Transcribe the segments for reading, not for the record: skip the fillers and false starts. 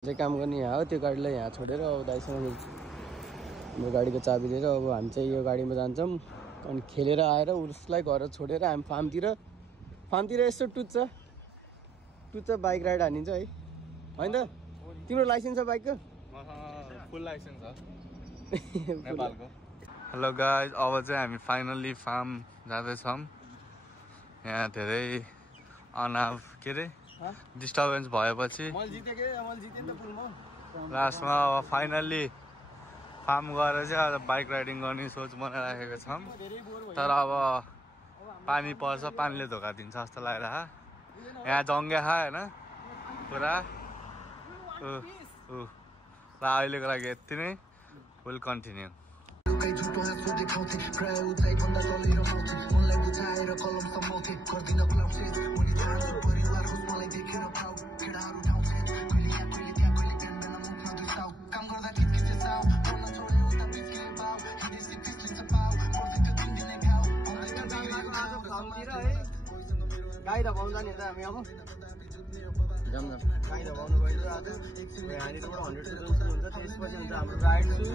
चाहिँ काम गर्ने यहाँ हो, त्यो गाडीलाई यहाँ छोडेर अब दाइसँग हाम्रो गाडीको चाबी दिएर अब हामी चाहिँ यो गाडीमा जान्छौँ। अनि खेलेर आएर उसलाई घर छोडेर हामी फार्मतिर यसो टुच्च बाइक राइड हानिन्छ है, होइन त? तिम्रो लाइसेन्स छ बाइकको? फुल लाइसेन्स छ नेपालको। हेलो गाइज, अब चाहिँ हामी फाइनल्ली फार्म जाँदैछौँ। यहाँ धेरै के अरे डिस्टर्बेन्स भएपछि लास्टमा अब फाइनल्ली फार्म गएर चाहिँ अब बाइक राइडिङ गर्ने सोच बनाइराखेको छौँ। तर अब पानी पर्छ, पानीले धोका दिन्छ जस्तो लागिरहेको। यहाँ जङ्गे खा होइन पुरा। ल अहिलेको लागि यति नै, विल कन्टिन्यू। गाई धपाउनु जाने त हामी अब गाई धपाउनु गयो आज। यहाँनिरबाट 100 सुरु हुन्छ, त्यसपछि हुन्छ हाम्रो राइड सुरु।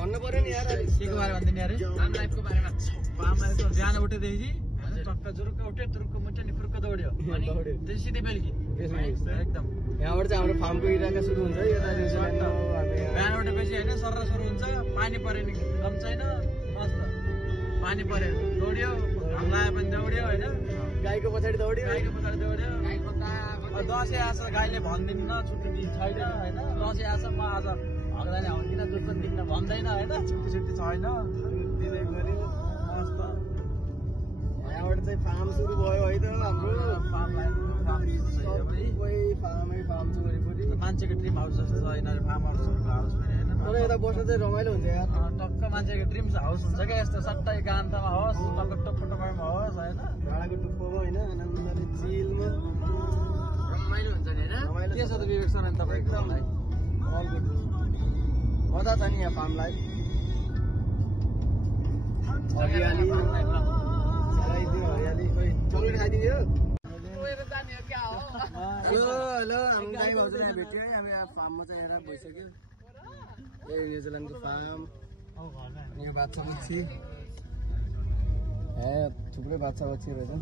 भन्नु पर्यो नि यार, केको बारे भन्दैन यार? फार्म लाइफको बारेमा। फार्म लाइफको बिहान उठेदेखि टक्क जुरुक्क उठ्यो, तुरुक्क मुट्यो नि फुरुक्क दौड्यो, अनि त्यसपछि सिधै बेलुकी एकदम। यहाँबाट चाहिँ हाम्रो फार्मको इलाका सुरु हुन्छ। बिहान उठेपछि होइन सरर सुरु हुन्छ। पानी पऱ्यो नि दम छैन, मस्त पानी पऱ्यो दौड्यो, घाम लगायो पनि दौड्यो होइन। गाईको पछाडि दौड्यो। दसैँ आएछ गाईले भन्दिन्न छुट्टी छैन होइन। दसैँ आएछ म आज हग्दा नि आउँदिनँ, दुध पनि दिन्न भन्दैन होइन। छुट्टी छैन, दिँदै गऱ्यो मस्त। यहाँबाट चाहिँ फार्म सुरु भयो है त हाम्रो। फार्मै फार्म छ वरिपरि। मान्छेको ड्रिम हाउस जस्तो छ यिनीहरू फार्म हाउस पनि होइन। तर यता बस्दा चाहिँ रमाइलो हुन्छ यार। टक्क मान्छेको ड्रिम हाउस हुन्छ क्या यस्तो, सट्टै एकान्तमा होस्, टक्क टप्पमा होस् होइन। भाडाको टुप्पोमा होइन, आनन्दले चिलमा रमाइलो हुन्छ नि होइन। के छ त विवेक सर तपाईँको? अल गुड, मजा छ नि यहाँ फार्म लाइफ। हरियाली हरियाली। चक्लेट खाइदियो? हेलो, हामी गाई भाउजू यहाँ भेट्यो है। हामी यहाँ फार्ममा चाहिँ यहाँ भइसक्यो। यही न्युजिल्यान्डको फार्म। यहाँ बाछा बच्ची, थुप्रै बाछा बच्ची रहेछ।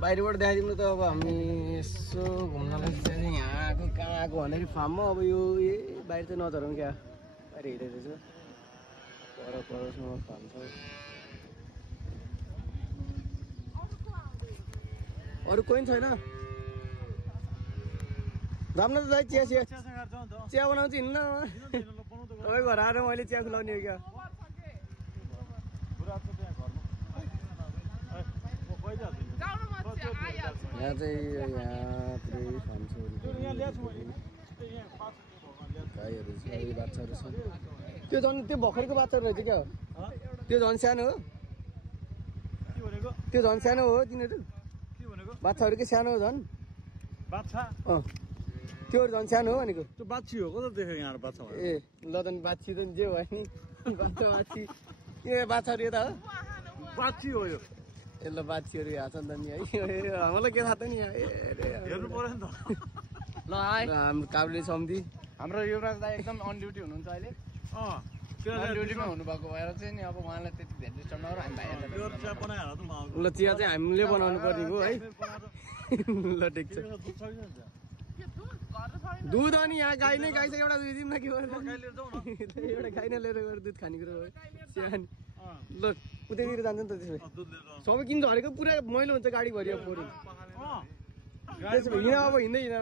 बाहिरबाट देखाइदिनु त अब हामी यसो घुम्नलाई चाहिँ यहाँ आएको, कहाँ आएको भन्दाखेरि फार्ममा। अब यो बाहिर चाहिँ नझरौँ क्या, बाहिर हिँडेको रहेछ। परसम्म फार्म छ। अरू कोही छैन? जाम्न त दाइ, चिया बनाउँछु हिँड्न। तपाईँको घर आएर मैले चिया खुलाउने हो क्या? यहाँ चाहिँ यहाँ पुरै फार्म छ, गाईहरू छ, बाच्छाहरू छ। त्यो झन् त्यो भर्खरको बाच्छाहरू रहेछ क्या? त्यो झन् सानो हो? त्यो झन् सानो हो तिनीहरू? बाच्छाहरू के सानो हो झन्? बाच्छा त्यो झन् सानो हो भनेको। त्यो बाछी हो कता देखेँ यहाँ बाच्छा? ए ल त बाछी त जे भयो नि, बाच्छा बाछी। के बाच्छाहरू यता हो? बाछी हो यो। यसलाई बाछीहरू यहाँ छ नि त नि है मलाई के थाहा त नि हेर्नु पर्यो नि त ल हाम्रो काब्ले सम्धि हाम्रो युवराज दाइ एकदम अन ड्युटी हुनुहुन्छ अहिले अन ड्युटीमा हुनुभएको भएर चाहिँ नि अब उहाँलाई त्यति धेरै डिस्टर्ब नगर हामी भाइहरूलाई ल चिया चाहिँ हामीले बनाउनु पर्ने हो है ल ठिक छ दुध अनि यहाँ गाई नै गाई छ एउटा दुध दिउँ न के एउटा गाई नै लिएर गएर दुध खाने कुरो हो सानो ल उतैतिर जान्छ नि त त्यसो भए सबै किन्छ हरेको पुरै मैलो हुन्छ गाडी भरियो फोहोर त्यसो भए हिँड अब हिँड्दै हिँड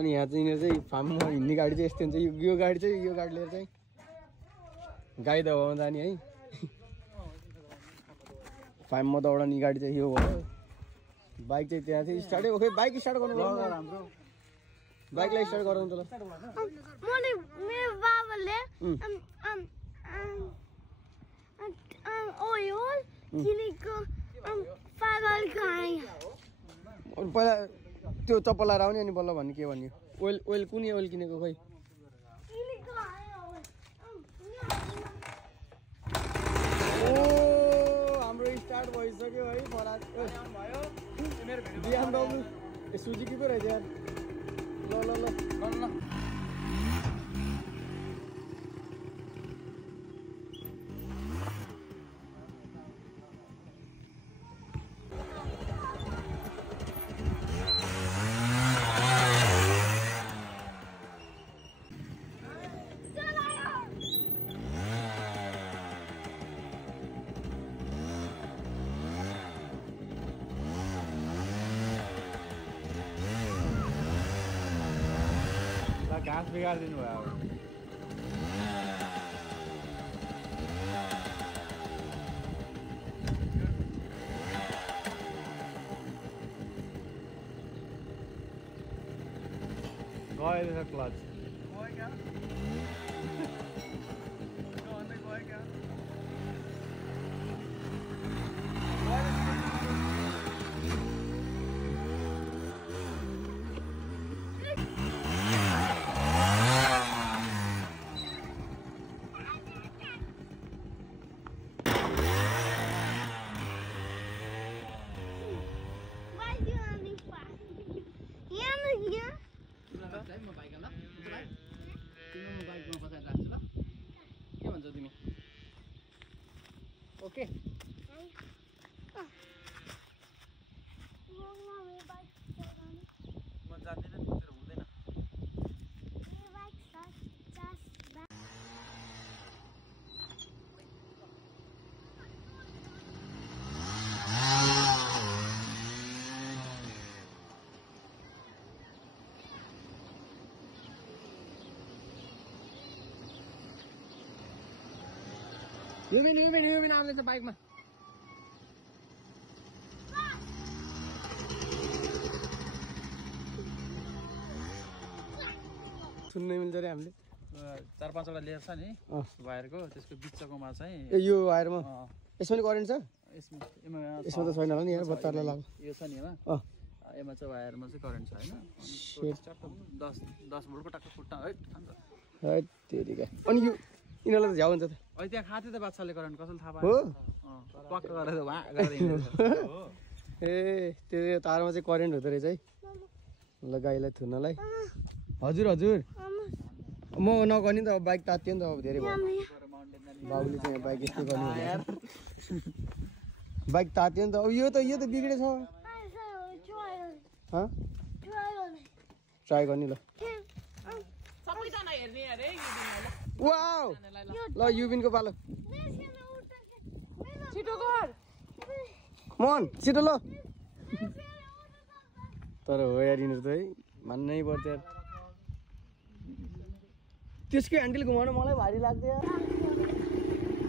अनि यहाँ चाहिँ यिनीहरू चाहिँ फार्ममा हिँड्ने गाडी चाहिँ यस्तो हुन्छ यो गाडी चाहिँ यो गाडी लिएर चाहिँ गाई दबाउन जाने है फार्ममा दौडाउने गाडी चाहिँ यो भयो बाइक चाहिँ त्यहाँ चाहिँ स्टार्टै ओके बाइक स्टार्ट गर्नु हाम्रो बाइकलाई स्टार्ट गराउनु त ल मेरो बाबाले ओयल किनेको पागल खाए पहिला त्यो चप्पल लाएर आउने अनि बल्ल भन्ने के भन्ने ओयल कुन ओयल किनेको खोइ ओ हाम्रो स्टार्ट भइसक्यो है BMW सुजुकी पो रहेछ यार ल ल ल ल घाँस बिगारिदिनु भयो अब गयो रहेछ क्लच म बाइक ल तिम्रो म बाइकमा बसाएर राख्छु ल के भन्छौ तिमी ओके म जान्दिनँ भित्र हुँदैन यो पनि आउँदैछ बाइकमा सुन्नै मिल्छ अरे हामीले 4-5 वटा लेयर छ नि वायरको त्यसको बिचकोमा चाहिँ ए यो वायरमा यसमा नि करेन्ट छ यसमा यसमा त छैन होला नि यार बच्चाहरूलाई लाग्छ यो छ नि यसमा यसमा चाहिँ वायरमा चाहिँ करेन्ट छ हैन 10 भोल्टको टक्क फुट्न है तेरिका अनि यो यिनीहरूलाई त झ्याउ हुन्छ त अहिले त्यहाँ खाथे त बादशाहले करेन्ट कसले थाहा हो पक्क गरेर वा गरेर ए त्यो तारमा चाहिँ करेन्ट हुँदो रहेछ है ल गाईलाई थुन्नलाई हजुर हजुर म नगर्ने नि त अब बाइक तात्यो नि त अब धेरै भयो बाबुले चाहिँ बाइक यस्तै गर्नु यार बाइक तात्यो नि त अब यो त बिग्रेछ ट्राई गर्ने ल सबैजना हेर्ने अरे वाउ ल युबिनको पालो छिटो गर मन छिटो ल तर हो यार यिनीहरू त है मान्नै पर्छ यार त्यसकै ह्यान्डल घुमाउन मलाई भारी लाग्छ यार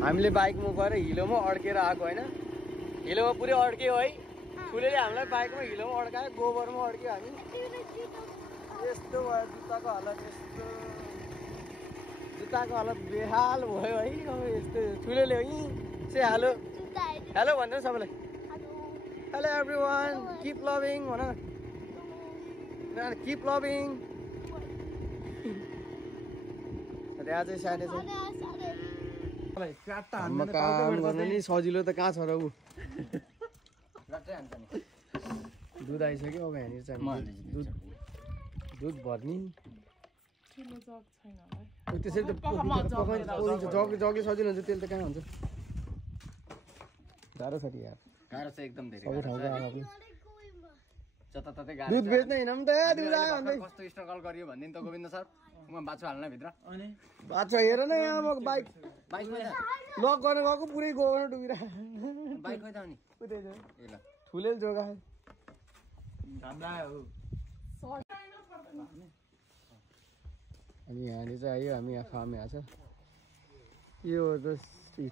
हामीले बाइकमा गएर हिलोमा अड्केर आएको होइन हिलोमा पुरै अड्क्यो है ठुलेले हामीलाई बाइकमा हिलोमा अड्कायो गोबरमा अड्क्यो हामी यस्तो भयो जुत्ताको हालत यस्तो जुत्ताको हालत बेहाल भयो है अब यस्तो ठुलोले है से हेलो हेलो भन्नु सबैलाई हेलो एभ्रिवान किप लभिङ भन किप लभिङ त्यहाँ चाहिँ सानो चाहिँ काम गर्नु नि सजिलो त कहाँ छ र ऊ दुध आइसक्यो अब यहाँनिर चाहिँ दुध भर्ने त्यसरी त जगले सजिलो हुन्छ त्यसले त कहाँ हुन्छ गाह्रो छ यार गाह्रो छ एकदम धेरै सबै ठाउँको आफ्नो जताततै दुध बेच्न हिँड्नु त दुध आयो भन्दै कस्तो स्ट्रगल गरियो भन्ने त गोविन्द सर म बाछु हाल्न भित्र बाछा हेर न यहाँ म बाइक बाइकमा लक गर्न गएको पुरै गयो डुबिरा बाइक खोइ त नि ठुले जोगा अनि यहाँनिर चाहिँ आयो हामी यहाँ फार्म यहाँ छ यो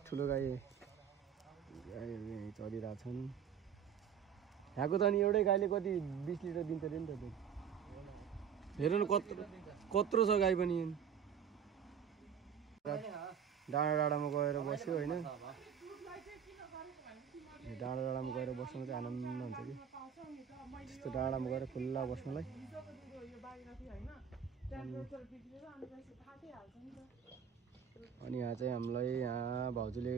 ठुलो गाई गाईहरू यहीँ चलिरहेछन् यहाँको त अनि एउटै गाईले कति 20 लिटर दिन्छ अरे नि त दुध हेर न कत्रो छ गाई पनि डाँडा डाँडामा गएर बस्यो होइन डाँडा डाँडामा गएर बस्नु चाहिँ आनन्द हुन्छ कि त्यस्तो डाँडामा गएर खुल्ला बस्नुलाई अनि यहाँ चाहिँ हामीलाई यहाँ भाउजूले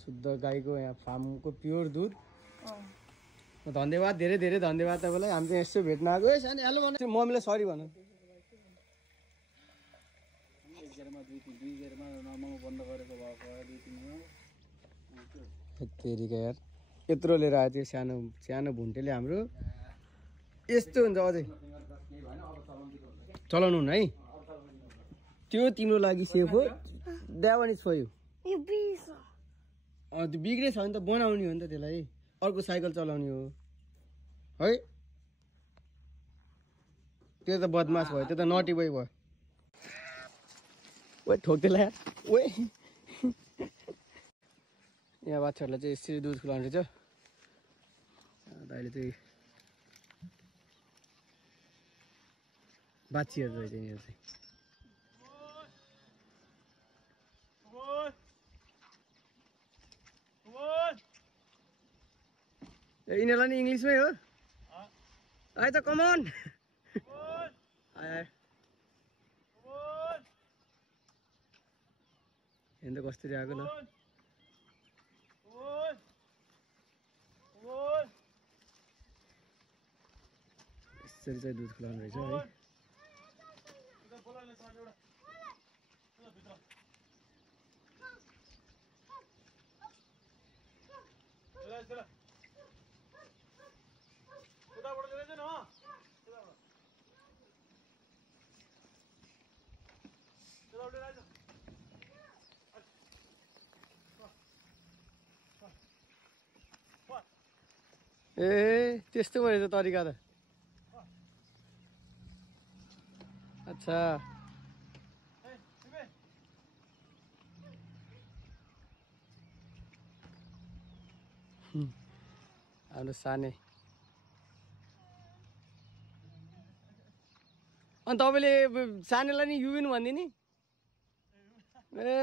शुद्ध गाईको यहाँ फार्मको प्योर दुध धन्यवाद धेरै धेरै धन्यवाद तपाईँलाई हामी चाहिँ यसो भेट्न आएको सानो हेलो भन्नु मम्मीलाई सरी भन तेरिका यार यत्रो लिएर आएको थियो सानो सानो भुन्टेले हाम्रो यस्तो हुन्छ अझै चलाउनु हुन्न है त्यो तिम्रो लागि सेफ हो that one is for you त्यो बिग्रेछ भने त बनाउने हो नि त त्यसलाई अर्को साइकल चलाउने हो है त्यो त बदमास भयो त्यो त नटी बोय भयो ओ ठोक्देला ओ यहाँ बाच्छाहरूलाई चाहिँ यसरी दुध खुलाउने रहेछ अहिले चाहिँ बाछीहरू रहेछ यिनीहरू चाहिँ यिनीहरूलाई नि इङ्ग्लिसमै हो आएछ कमन हेर्नु त कसरी आएको ल यसरी चाहिँ दुध खुलाउनु रहेछ है ए त्यस्तो भयो त तरिका त अच्छा हाम्रो सानै अनि तपाईँले सानैलाई नि युविन भन्दियो नि ए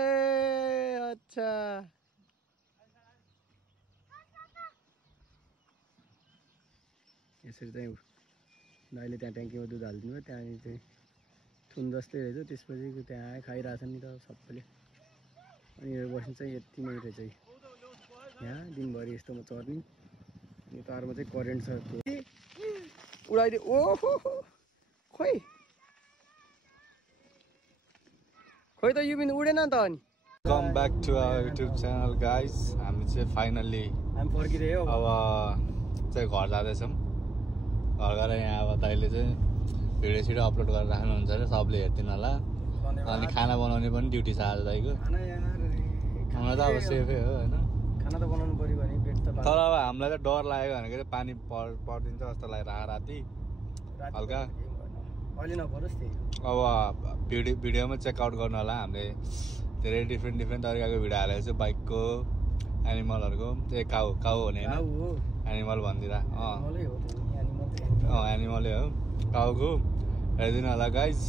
अच्छा यसरी चाहिँ दाइले त्यहाँ ट्याङ्कीमा दुध हालिदिनु भयो त्यहाँनिर चाहिँ थुन जस्तै रहेछ त्यसपछि त्यहाँ खाइरहेछन् नि त सबैले अनि यो बस्नु चाहिँ यति नै रहेछ यहाँ दिनभरि यस्तोमा चर्ने अनि तारमा चाहिँ करेन्ट छ उडाइदियो ओहो खोइ खोइ त यो पनि उडेन नि त अनि come back to our YouTube channel guys हामी चाहिँ फाइनल्ली हामी फर्किरह्यो अब चाहिँ घर जाँदैछौँ घर गएर यहाँ अब दाइले चाहिँ भिडियो सिडियो अपलोड गरेर राख्नुहुन्छ अरे सबले हेरिदिनु होला अनि खाना बनाउने पनि ड्युटी छ आज दाइको खाना त अब सेफै हो होइन खाना त बनाउनु पर्यो भने पेट त तर अब हामीलाई त डर लाग्यो भनेको चाहिँ पानी पर्दिन्छ जस्तो लाग्यो राति हल्का अहिले नपरोस् त्यही अब भिडियोमा चेकआउट गर्नु होला हामीले धेरै डिफ्रेन्ट तरिकाको भिडियो हालेको छु बाइकको एनिमलहरूको काउ हो नि होइन एनिमल भनिदिँदा एनिमलै हो काउको हेरिदिनु होला गाइज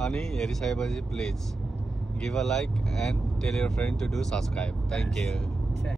अनि हेरिसकेपछि please give a like and tell your friend to do subscribe. Thank you.